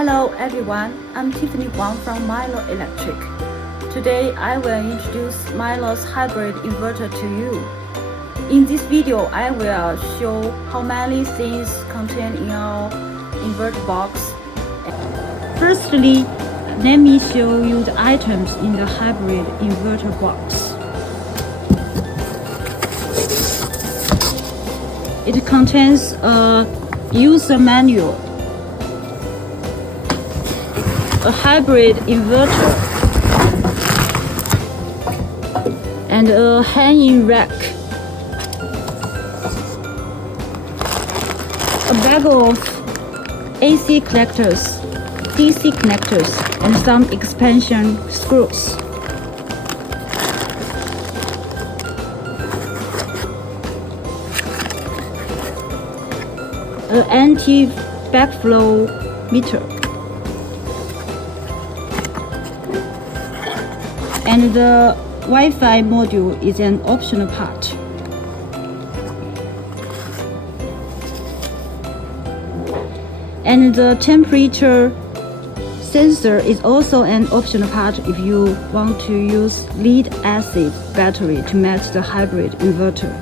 Hello everyone, I'm Tiffany Huang from Milo Electric. Today I will introduce Milo's hybrid inverter to you. In this video, I will show how many things contained in our inverter box. Firstly, let me show you the items in the hybrid inverter box. It contains a user manual, a hybrid inverter, and a hanging rack, a bag of AC connectors, DC connectors, and some expansion screws. An anti-backflow meter, and the Wi-Fi module is an optional part. And the temperature sensor is also an optional part if you want to use lead-acid battery to match the hybrid inverter.